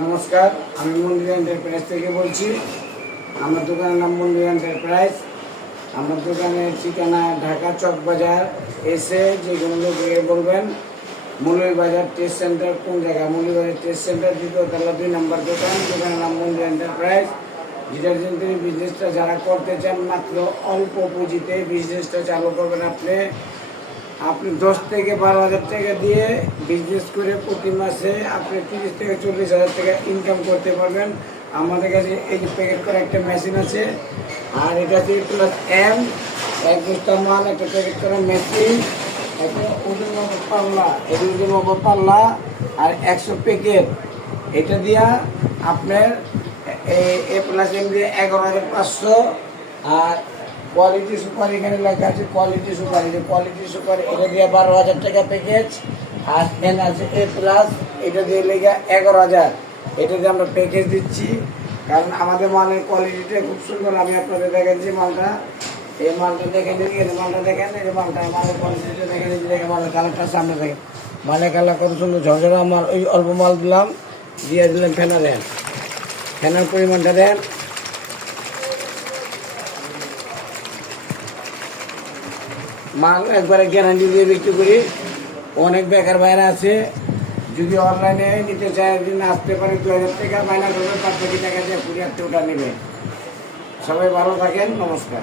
নমস্কার, আমি মন্দির এন্টারপ্রাইজ থেকে বলছি। আমার দোকানের নাম মন্দির এন্টারপ্রাইজ। আমার দোকানের ঠিকানা ঢাকা চক বাজার। এসে যে কোনো লোককে বলবেন মৌলভীবাজার টেস্ট সেন্টার কোন জায়গা, মৌলভীবাজার টেস্ট সেন্টার 2য় তলা 2 নম্বর দোকান। দোকানের নাম মন্দির এন্টারপ্রাইজ। ডিটারজেন্ট বিজনেসটা যারা করতে চান মাত্র অল্প পুঁজিতে বিজনেসটা চালু করবেন। আপনি 10 থেকে 12,000 টাকা দিয়ে বিজনেস করে প্রতি মাসে আপনি 30 থেকে 40,000 টাকা ইনকাম করতে পারবেন। আমাদের কাছে এই যে প্যাকেট করা একটা মেশিন আছে, আর এটা হচ্ছে প্লাস এম, এক বস্তা মাল একটা প্যাকেট করা মেশিন, একটা ওজন মাপা পাল্লা, এই ওজন মাপা পাল্লা আর 100 প্যাকেট। এটা দিয়া আপনার এ প্লাস এম দিয়ে 11,500। আর কোয়ালিটি সুপার এখানে লেখা আছে কোয়ালিটি সুপার, এই যে কোয়ালিটি সুপার এটা দিয়ে 12,000 টাকা প্যাকেজ। আর এন আছে এ প্লাস, এটা দিয়ে লেখা 11,000। এটা দিয়ে আমরা প্যাকেজ দিচ্ছি, কারণ আমাদের মালের কোয়ালিটিটা খুব সুন্দর। আমি আপনাদের দেখাচ্ছি মালটা, এই মালটা দেখে নিন, এই মালটা দেখেন, এই মালটা মালের কোয়ালিটিটা দেখে নিন, দেখে মালের কালারটা সামনে দেখেন, মালের কালার কত সুন্দর ঝরঝরা মাল। ওই অল্প মাল দিলাম, দিয়ে দিলাম ফেনা দেন, ফেনার পরিমাণটা দেন। মাল একবারে গ্যারান্টি দিয়ে বিক্রি করি। অনেক বেকার বাইরে আছে, যদি অনলাইনে নিতে চায় দিন আসতে পারে 2,000 টাকা মাইনাস হবে, 5 টাকা দিয়ে 20,000 টাকা নেবে। সবাই ভালো থাকেন, নমস্কার।